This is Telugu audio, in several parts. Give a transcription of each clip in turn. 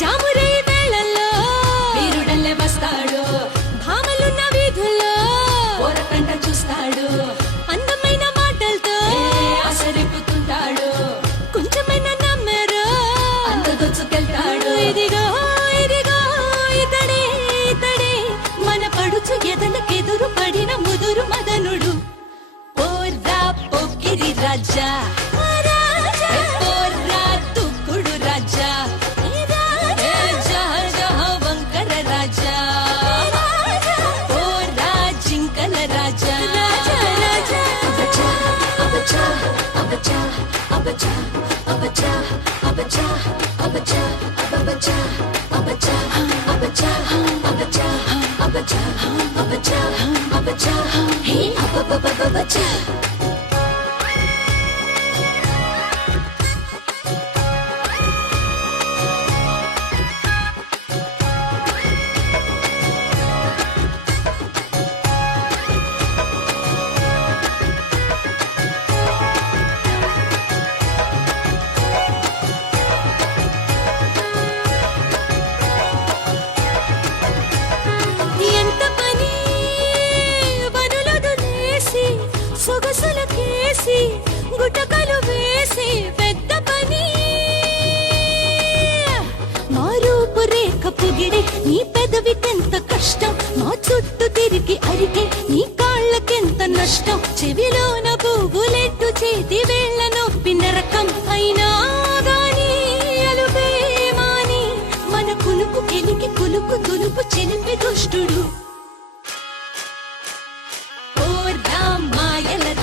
జామురై వేళల్లో వీరుడల్లే వస్తాడు, భామలున్న వీధుల్లో ఓరకంట చూస్తాడు, అందమైన మాటలతో ఆసరిపుతుంటాడు, కొంచెమైనా నమ్మరు అంత దొచ్చుకెళ్తాడు. ఇదిగో ఇదిగో ఇతడే ఇతడే మన పడుచు ఎదలకెదురు పడిన ముదురు మదనుడు. పోర్రా పోకిరి రాజా, పోర్రా తుక్కుడు రాజా, వంకర రాజా, పోర్రా జింకల రాజా. అబచా అబచా అబచా అబచా అబచా అబచా అబచా అబచా అబచా అబచా అబచా అబచా అబచా అబచా హే అబబబబచా. సొగసులకేసి గుటకలు వేసి పెద్ద పని, మా రూపు రేఖ పొగిడి నీ పెదవికెంత కష్టం, మా చుట్టూ తిరిగి అరిగే నీ కాళ్ళకెంత నష్టం, చెవిలోన పువ్వులెట్టు చేతి వేళ్ళ నొప్పి నరకం, అయినా గాని అలుపే మాని మన కులుపు కెలికి కులుపు తులుపు చిలిపి దుష్టుడు.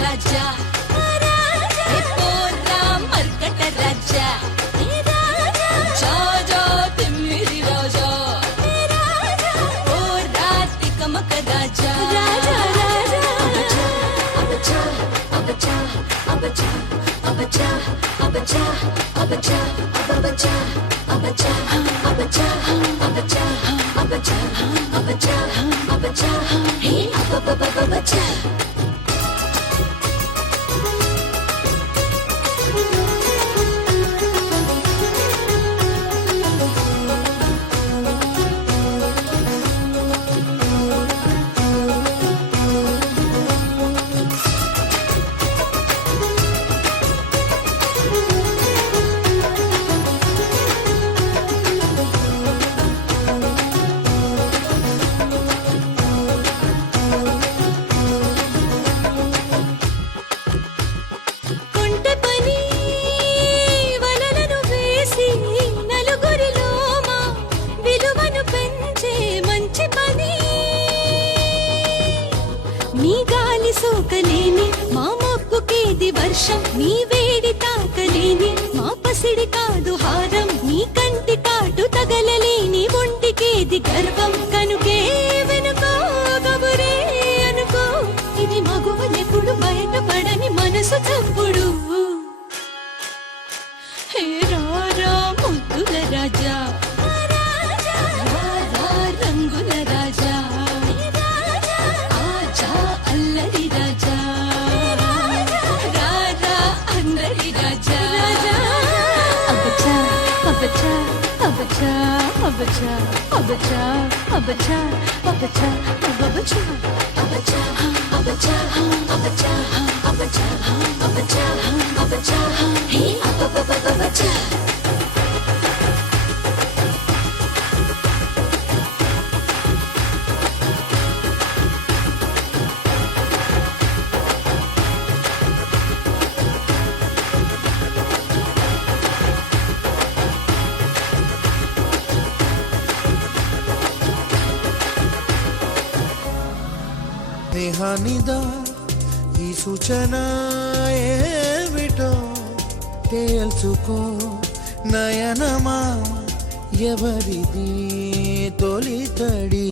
రాజా పోర్రా మర్కట రాజా, జాజా తిమ్మిరి రాజా, పోర్రా తికమక రాజా. అబచా అబచా అబచా అబచా అబచా అబచా అబచా అబచా అబచా అబచా అబచా అబచా అబచా హే అబబబబచా. నీ గాలి సోకలేని మా మబ్బుకేది వర్షం, నీ వేడి తాకలేని మా పసిడి కాదు హారం, నీ కంటి కాటు తగలలేని ఒంటికేది గర్వం, కనుకే వెనుకో కబురే అనుకో ఇది మగువలెప్పుడు బయటపడని మనసు చప్పుడు. హే రారా ముద్దుల రాజా, రంగుల రాజా, అల్లరి రాజా, రారా అందరి రాజా. అబచా అబచా అబచా అబచా అబచా అబచా అబచా అబచా అబచా అబచా అబచా అబచా అబచా అబచా హే అబబబబచా. స్నేహానిదా ఈ సూచన ఏమిటో తెలుసుకో నయనమా, ఎవరిది తొలి తడి